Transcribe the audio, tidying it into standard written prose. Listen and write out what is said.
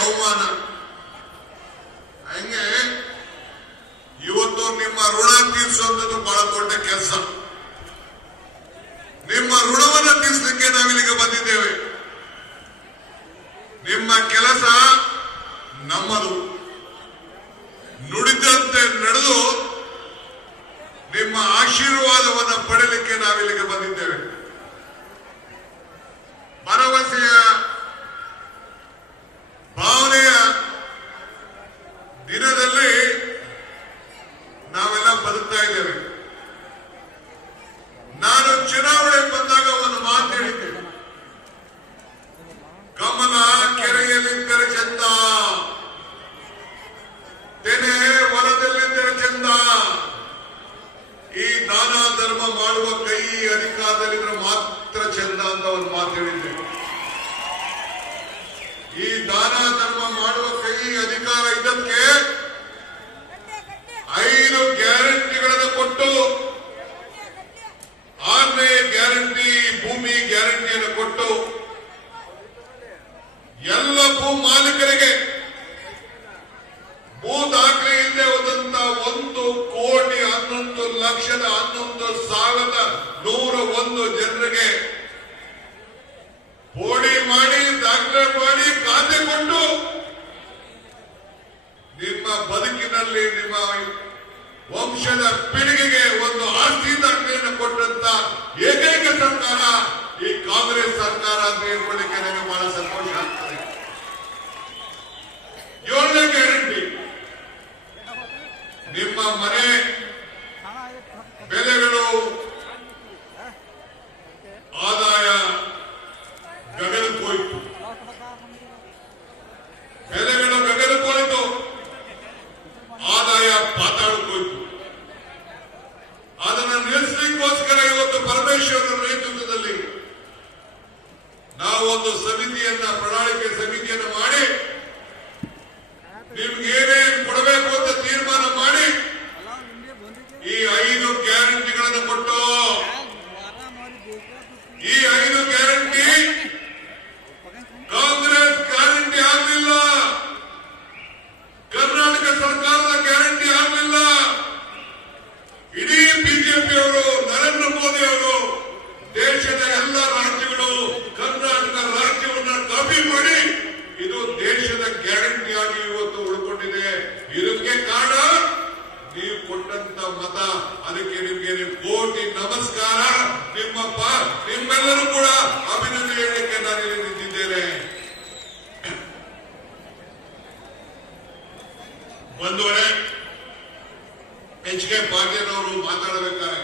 ಅವಮಾನ. ಹಂಗೆ ಇವತ್ತು ನಿಮ್ಮ ಋಣ ತೀರಿಸುವಂಥದ್ದು ಬಹಳ ದೊಡ್ಡ ಕೆಲಸ. ನಿಮ್ಮ ಋಣವನ್ನು ತೀರಿಸಲಿಕ್ಕೆ ನಾವಿಲ್ಲಿಗೆ ಬಂದಿದ್ದೇವೆ. ನಿಮ್ಮ ಕೆಲಸ ನಮ್ಮದು. ನುಡಿದಂತೆ ನಡೆದು ನಿಮ್ಮ ಆಶೀರ್ವಾದವನ್ನು ಪಡೆಯಲಿಕ್ಕೆ ನಾವಿಲ್ಲಿಗೆ ಬಂದಿದ್ದೇವೆ. ಭರವಸೆಯ ಭಾವನೆಯ ದಿನದಲ್ಲಿ ನಾವೆಲ್ಲ ಬದುಕ್ತಾ ಇದ್ದೇವೆ. ನಾನು ಚುನಾವಣೆ ಬಂದಾಗ ಒಂದು ಮಾತು ಹೇಳಿದ್ದೆ, ಕಮಲ ಕೆರೆಯಲ್ಲಿದ್ದರೆ ಚಂದ, ತೆನೆ ಹೊಲದಲ್ಲಿದ್ದರೆ ಚಂದ, ಈ ದಾನ ಧರ್ಮ ಮಾಡುವ ಕೈ ಅಧಿಕಾರದಲ್ಲಿದ್ರೆ ಮಾತ್ರ ಚಂದ ಅಂತ ಒಂದು ಮಾತು ಹೇಳಿದ್ದೆ. ಈ ದಾನ ಧರ್ಮ ಮಾಡುವ ಕೈ ಅಧಿಕಾರ ಇದಕ್ಕೆ 5 ಗ್ಯಾರಂಟಿಗಳನ್ನು ಕೊಟ್ಟು 6ನೇ ಗ್ಯಾರಂಟಿ ಭೂಮಿ ಗ್ಯಾರಂಟಿಯನ್ನು ಕೊಟ್ಟು ಎಲ್ಲ ಭೂ ಮಾಲೀಕರಿಗೆ ಭೂ ದಾಖಲೆ ಇಲ್ಲದೆ ಹೋದಂತ 1,11,11,101 ಜನರಿಗೆ ಪೋಡಿ ಮಾಡಿ ದಾಖಲೆ ಮಾಡಿ ಖಾತೆ ಕೊಟ್ಟು ನಿಮ್ಮ ಬದುಕಿನಲ್ಲಿ ನಿಮ್ಮ ವಂಶದ ಪೀಳಿಗೆಗೆ ಒಂದು ಆಸ್ತಿ ದಾಖಲೆಯನ್ನು ಕೊಟ್ಟಂತ ಏಕೈಕ ಸರ್ಕಾರ ಈ ಕಾಂಗ್ರೆಸ್ ಸರ್ಕಾರ ಅಂತ ಹೇಳ್ಕೊಳ್ಳಿಕ್ಕೆ ನನಗೆ ಬಹಳ ಸಂತೋಷ ಆಗ್ತದೆ. 7ನೇ ಗ್ಯಾರಂಟಿ ನಿಮ್ಮ ಮನೆ ಬೆಲೆಗಳು ಆದಾಯ ಗಗನಕ್ಕೋಯ್ತು. ಬೆಲೆಗಳು ಗಗನಕ್ಕೋಯ್ತು, ಆದಾಯ ಪಾತಾಳಕ್ಕೋಯ್ತು. ಅದನ್ನು ನಿಲ್ಲಿಸಲಿಕ್ಕೋಸ್ಕರ ಇವತ್ತು ಪರಮೇಶ್ವರರ ನೇತೃತ್ವದಲ್ಲಿ ನಾವು ಒಂದು ಸಮಿತಿಯನ್ನ, ಪ್ರಣಾಳಿಕೆ ಸಮಿತಿಯನ್ನು ಮಾಡಿ ನಿಮ್ಗೆ ಏನೇನು ಕೊಡಬೇಕು ಅಂತ ತೀರ್ಮಾನ ಮಾಡಿ ಈ 5 ಗ್ಯಾರಂಟಿಗಳನ್ನು ಕೊಟ್ಟು, ಈ 5 ಗ್ಯಾರಂಟಿ ಕಾಂಗ್ರೆಸ್ ಗ್ಯಾರಂಟಿ ಆಗಲಿಲ್ಲ, ಕರ್ನಾಟಕ ಸರ್ಕಾರದ ಗ್ಯಾರಂಟಿ ಆಗಲಿಲ್ಲ. ಇಡೀ ಬಿಜೆಪಿಯವರು, ನರೇಂದ್ರ ಮೋದಿ ಅವರು ದೇಶದ ಎಲ್ಲ ರಾಜ್ಯಗಳು ಕರ್ನಾಟಕ ರಾಜ್ಯವನ್ನು ಕಾಪಿ ಮಾಡಿ ಇದು ದೇಶದ ಗ್ಯಾರಂಟಿ ಆಗಿ ಇವತ್ತು ಉಳ್ಕೊಂಡಿದೆ. ಇದಕ್ಕೆ ಕಾರಣ ನೀವು ಕೊಟ್ಟಂತ ಮತ. ಅದಕ್ಕೆ ನಿಮ್ಗೆ ಕೋಟಿ ನಮಸ್ಕಾರ. ನಿಮ್ಮೆಲ್ಲರೂ ಕೂಡ ಅಭಿನಂದನೆ ಹೇಳಲಿಕ್ಕೆ ನಾನು ಇಲ್ಲಿ ನಿಂತಿದ್ದೇನೆ. ಒಂದು ವೇಳೆ ಎಚ್ ಕೆ ಪಾಟೀಲ್ ಅವರು ಮಾತಾಡಬೇಕಾದ್ರೆ